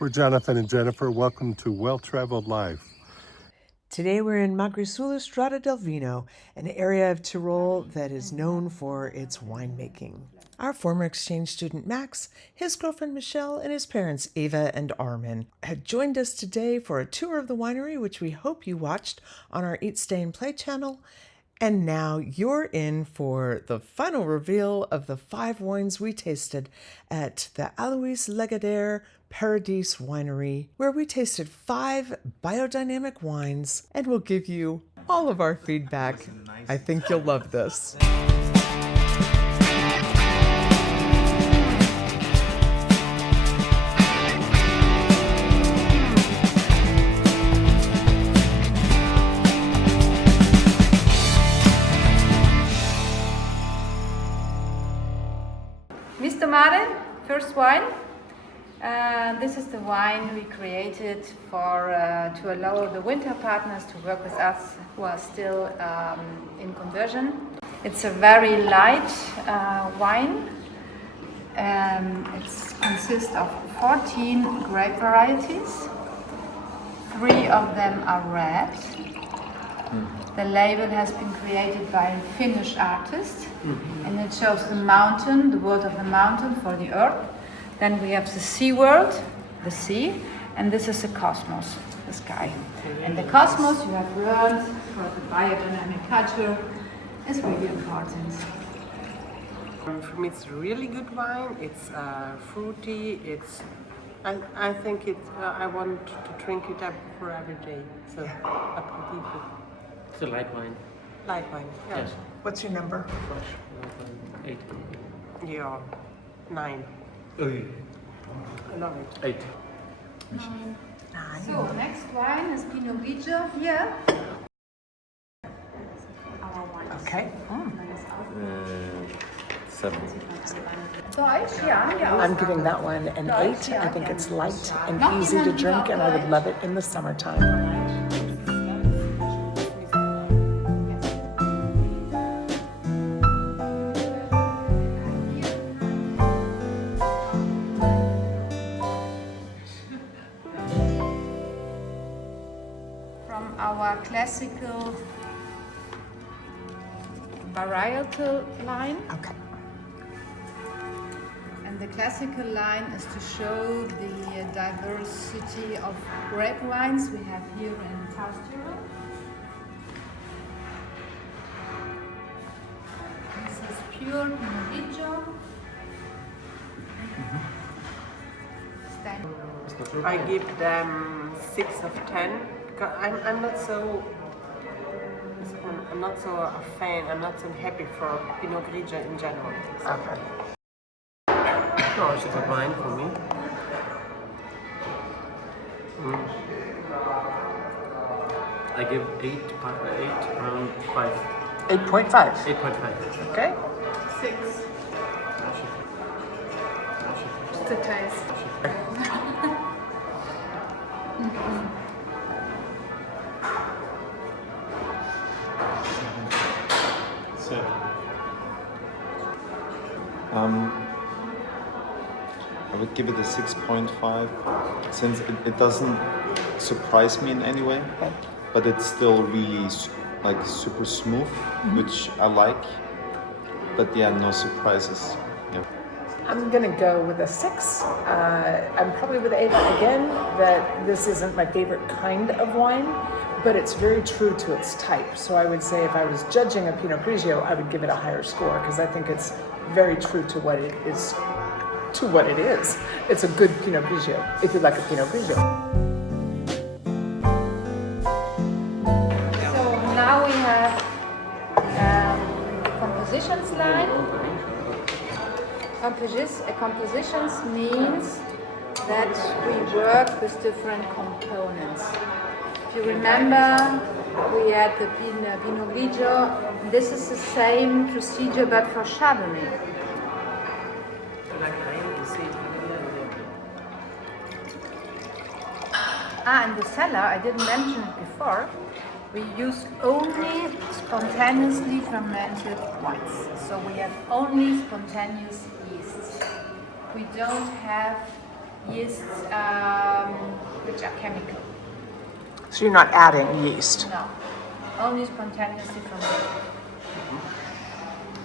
We're Jonathan and Jennifer. Welcome to Well Traveled Life. Today we're in Magrisula Strada del Vino, an area of Tyrol that is known for its winemaking. Our former exchange student Max, his girlfriend Michelle, and his parents Ava and Armin had joined us today for a tour of the winery, which we hope you watched on our Eat, Stay, and Play channel. And now you're in for the final reveal of the 5 wines we tasted at the Alois Lageder Paradise Winery, where we tasted 5 biodynamic wines and we'll give you all of our feedback. I think you'll love this. Mr. Mare, first wine. This is the wine we created to allow the winter partners to work with us who are still in conversion. It's a very light wine. It consists of 14 grape varieties. 3 of them are red. The label has been created by a Finnish artist, and it shows the mountain, the world of the mountain for the earth. Then we have the sea world, the sea, and this is the cosmos, the sky. And the cosmos, you have learned for the biodynamic culture, is really important. For me, it's a really good wine. It's fruity. I think I want to drink it up for every day. So, aperitif. It's a light wine. Light wine. Yeah. Yes. What's your number? Fresh. Light wine. 8. Yeah. 9. I love it. 8. 9. So next wine is Pinot Grigio here. Our wine. Okay. 7. Deutsch, yeah. I'm giving that one an 8. I think it's light and easy to drink, and I would love it in the summertime. From our classical varietal line. Okay. And the classical line is to show the diversity of grape wines we have here in South Tyrol. This is pure Pinot Grigio. I give them 6 of 10. I'm not so a fan. I'm not so happy for Pinot Grigio in general. Okay. No, it's a good wine for me. I give 8 around 5. 8.5. 8.5. Okay. 6. Just a taste. I would give it a 6.5 since it doesn't surprise me in any way, but it's still really like super smooth, which I like. But yeah, no surprises. Yeah. I'm gonna go with a 6. I'm probably with Ava again, that this isn't my favorite kind of wine, but it's very true to its type. So I would say if I was judging a Pinot Grigio, I would give it a higher score because I think it's very true to what it is. It's a good Pinot Grigio, if you like a Pinot Grigio. So now we have the compositions line. Compositions means that we work with different components. If you remember, we had the Pinot Grigio. This is the same procedure but for Chardonnay. And the cellar, I didn't mention it before, we use only spontaneously fermented wines. So we have only spontaneous yeasts. We don't have yeasts a chemical. So you're not adding yeast. No, only spontaneously from it.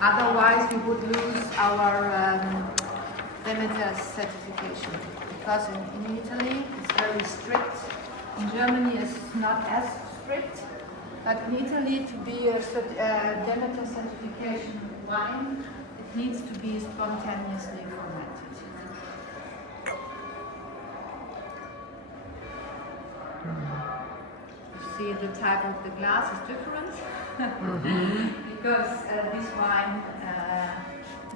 Otherwise, we would lose our Demeter certification, because in Italy it's very strict. In Germany it's not as strict, but in Italy to be a Demeter certification wine, it needs to be spontaneously fermented. See, the type of the glass is different because this wine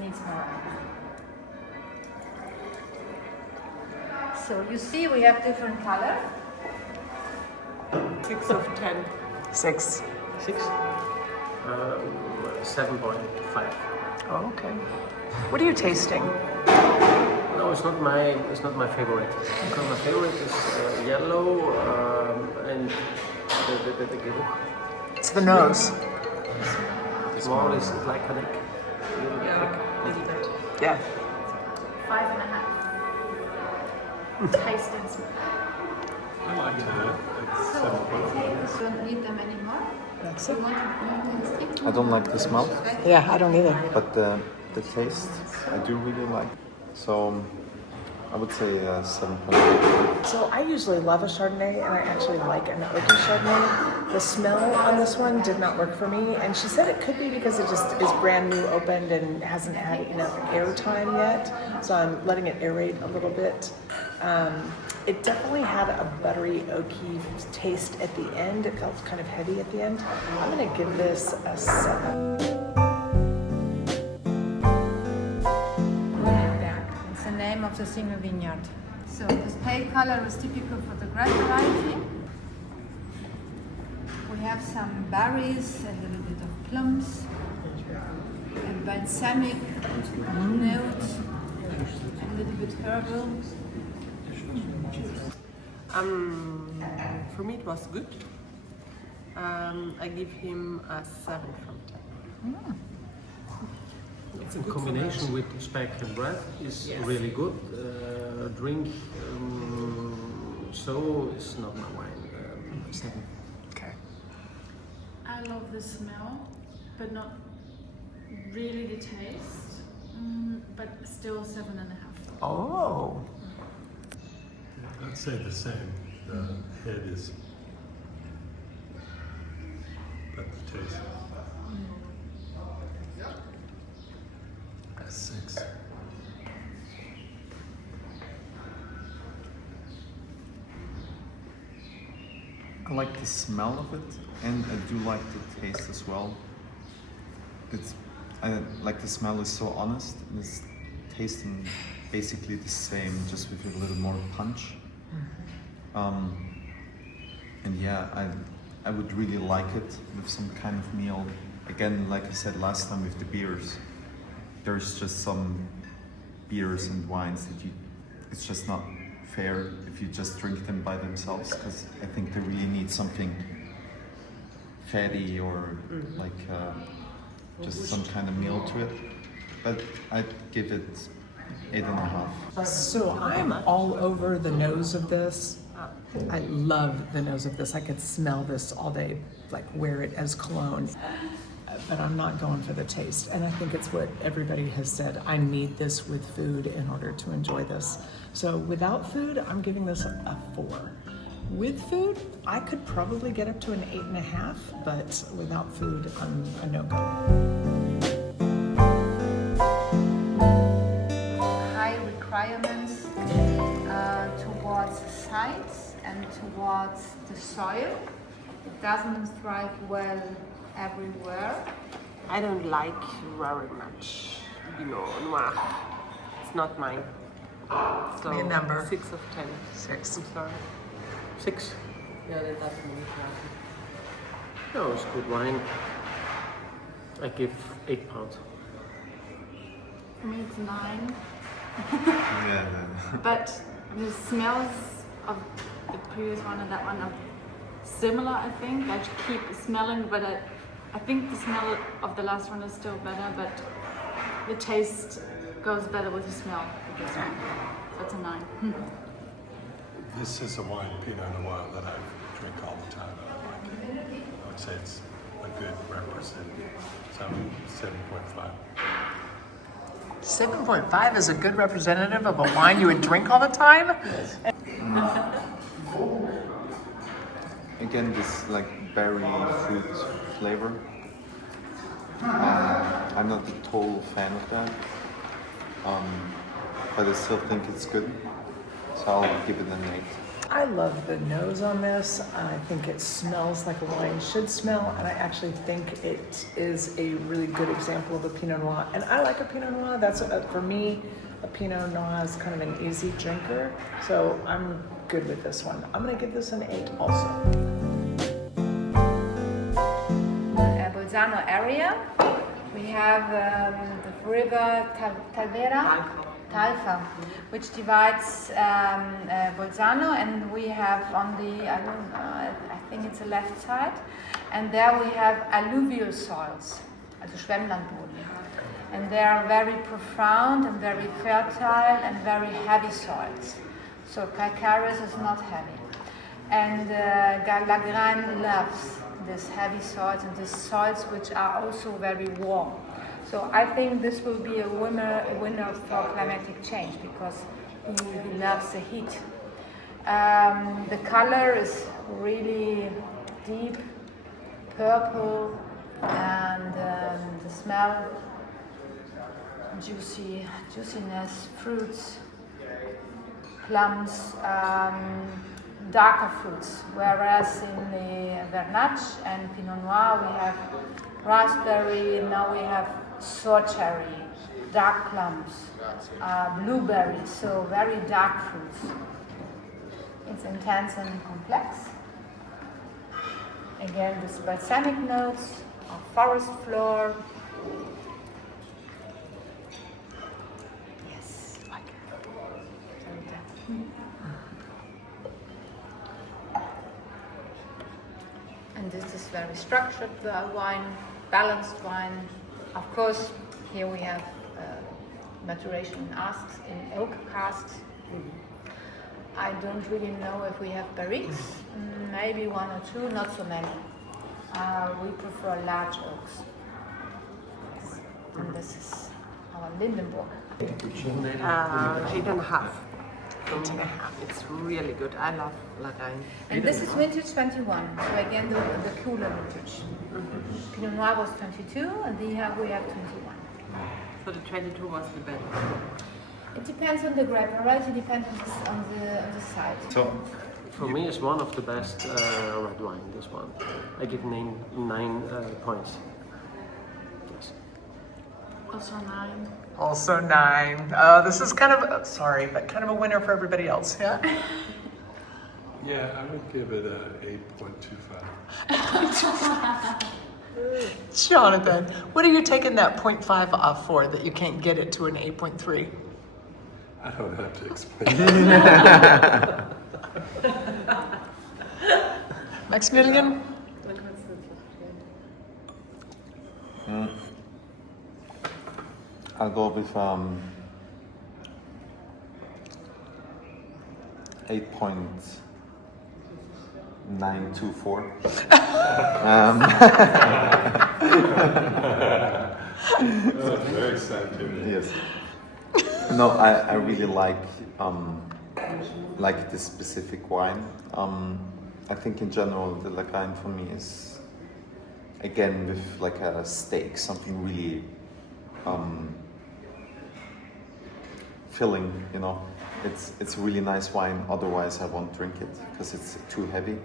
needs more alcohol. So you see we have different color. 6 of 10. 6. 6? 7.5. Oh, okay. What are you tasting? No, it's not my favorite. Because my favorite is yellow and the It's the nose. small is like a neck. Yeah. 5.5. Taste and smell. I like it. It's So 7.5. don't need them anymore. That's You it. want to taste it? I don't like the smell, Yeah, I don't either. but the taste I do really like. So I would say 7.8. So I usually love a Chardonnay, and I actually like an oaky Chardonnay. The smell on this one did not work for me, and she said it could be because it just is brand new opened and hasn't had enough air time yet. So I'm letting it aerate a little bit. It definitely had a buttery, oaky taste at the end. It felt kind of heavy at the end. I'm gonna give this a 7. It's the name of the single vineyard. So this pale color is typical for the grape variety. We have some berries, a little bit of plums, and balsamic notes, a little bit herbal. For me it was good. I give him a 7 from 10. It's in combination with speck and bread is really good. Drink so is not my wine. 7. Okay. I love the smell, but not really the taste. But still 7.5. Oh. I'd say the same. The head is, but the taste. A 6. I like the smell of it, and I do like the taste as well. I like the smell is so honest. It's tasting basically the same, just with a little more punch. And yeah, I would really like it with some kind of meal. Again, like I said last time with the beers, there's just some beers and wines that it's just not fair if you just drink them by themselves, because I think they really need something fatty or like just some kind of meal to it. But I'd give it 8.5. So I'm all over the nose of this. I love the nose of this. I could smell this all day, like wear it as cologne. But I'm not going for the taste. And I think it's what everybody has said. I need this with food in order to enjoy this. So without food, I'm giving this a 4. With food, I could probably get up to an 8.5, but without food, I'm a no-go. High requirements towards the sites and towards the soil. It doesn't thrive well everywhere. I don't like very much, noir. It's not mine. So Me a number. 6 of 10. 6. I'm sorry. 6. Yeah, that doesn't make it. No, it's good wine. I give 8 pounds. For me, it's 9. Yeah. But the smells of the previous one and that one are similar, I think. I keep smelling, but I think the smell of the last one is still better, but the taste goes better with the smell of this one. So it's a 9. This is a wine, Pinot Noir, that I drink all the time. I like it. I would say it's a good representative. So 7.5. 7.5 is a good representative of a wine you would drink all the time? Again, this like berry fruit flavor. I'm not a total fan of that, but I still think it's good. So I'll give it an 8. I love the nose on this. I think it smells like a wine should smell, and I actually think it is a really good example of a Pinot Noir. And I like a Pinot Noir. That's for me, a Pinot Noir is kind of an easy drinker, so I'm good with this one. I'm gonna give this an 8 also. Bolzano area, we have the river Talfa, which divides Bolzano, and we have on the, I think it's the left side, and there we have alluvial soils, also Schwemmlandboden. And they are very profound and very fertile and very heavy soils. So calcareous is not heavy. And Lageder loves these heavy soils and these soils which are also very warm. So I think this will be a winner for climatic change because he loves the heat. The color is really deep purple, and the smell, juiciness, fruits, plums, darker fruits, whereas in the Vernache and Pinot Noir we have raspberry, and now we have sour cherry, dark plums, blueberries, so very dark fruits. It's intense and complex. Again, this balsamic notes of forest floor. Yes, like it. And this is very structured wine, balanced wine. Of course, here we have maturation in oak casks. I don't really know if we have barriques, maybe 1 or 2, not so many. We prefer large oaks. Yes. And this is our Lindenburg. 8.5. It's really good. I love Lageder. And this is vintage 21, so again the cooler vintage. Pinot Noir was 22, and here we have 21. So the 22 was the best. It depends on the grape variety, depends on the site. So For me, it's one of the best red wine, this one. I give 9 points. Yes. Also 9. Also 9. This is kind of, sorry, but kind of a winner for everybody else, yeah? Yeah, I would give it a 8.25. Jonathan, what are you taking that 0.5 off for that you can't get it to an 8.3? I don't have to explain. Maximilian? I'll go with 8.924. That's very scientific. Yes. No, I really like this specific wine. I think in general the Lageder for me is again with like a steak, something really filling. You know, it's a really nice wine. Otherwise, I won't drink it because it's too heavy.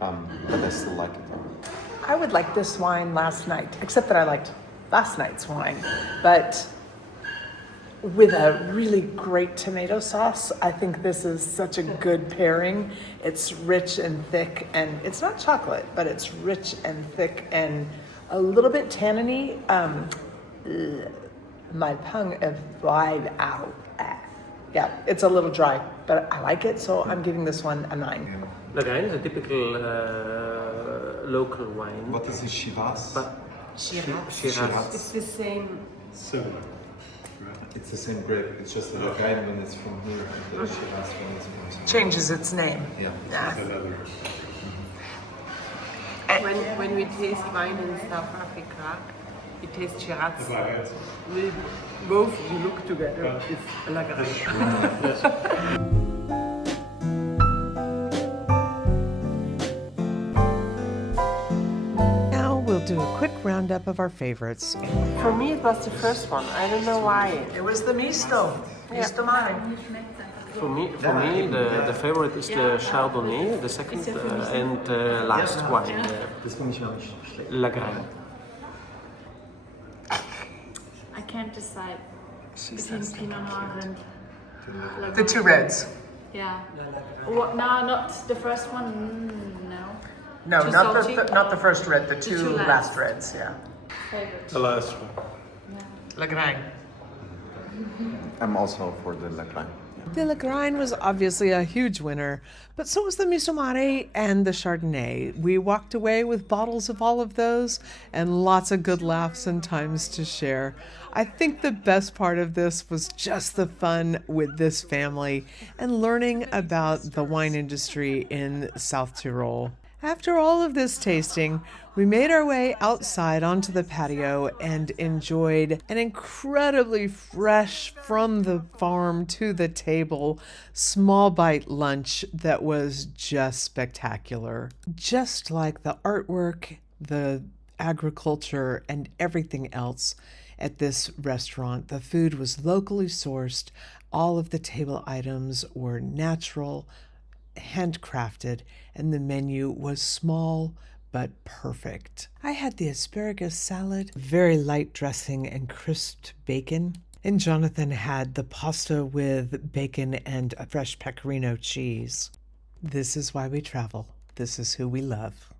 But I still like it. I would like this wine last night, except that I liked last night's wine, but with a really great tomato sauce. I think this is such a good pairing. It's rich and thick, and it's not chocolate, but it's rich and thick and a little bit tanniny. My tongue is dried out. Yeah, it's a little dry, but I like it, so I'm giving this one a 9. Lageder is a typical local wine. What is a Shiraz? But Shiraz. Shiraz. It's the same. Similar. Right. It's the same grape. It's just the Lageder when it's from here, and the Shiraz one is from somewhere. Changes its name. Yeah. When we taste wine in South Africa, we taste Shiraz. We both you look together. It's Lageder. Now we'll do a quick roundup of our favorites. For me, it was the first one. I don't know why. It was the Misto. Misto Mare. For me, the favorite is the Chardonnay, the second and last wine, Das finde ich auch nicht schlecht. Lageder. I can't decide between Pinot Noir and Lageder. The two reds. Yeah. What, no, not the first one. No. No, Too not salty? not the first red, the two two last last. reds, yeah. Favorite. The last one. Lagrein. I'm also for the Lageder. The Lagrein was obviously a huge winner, but so was the Misto Mare and the Chardonnay. We walked away with bottles of all of those and lots of good laughs and times to share. I think the best part of this was just the fun with this family and learning about the wine industry in South Tyrol. After all of this tasting, we made our way outside onto the patio and enjoyed an incredibly fresh, from the farm to the table, small bite lunch that was just spectacular. Just like the artwork, the agriculture, and everything else at this restaurant, the food was locally sourced. All of the table items were natural, handcrafted, and the menu was small but perfect. I had the asparagus salad, very light dressing and crisped bacon, and Jonathan had the pasta with bacon and a fresh pecorino cheese. This is why we travel. This is who we love.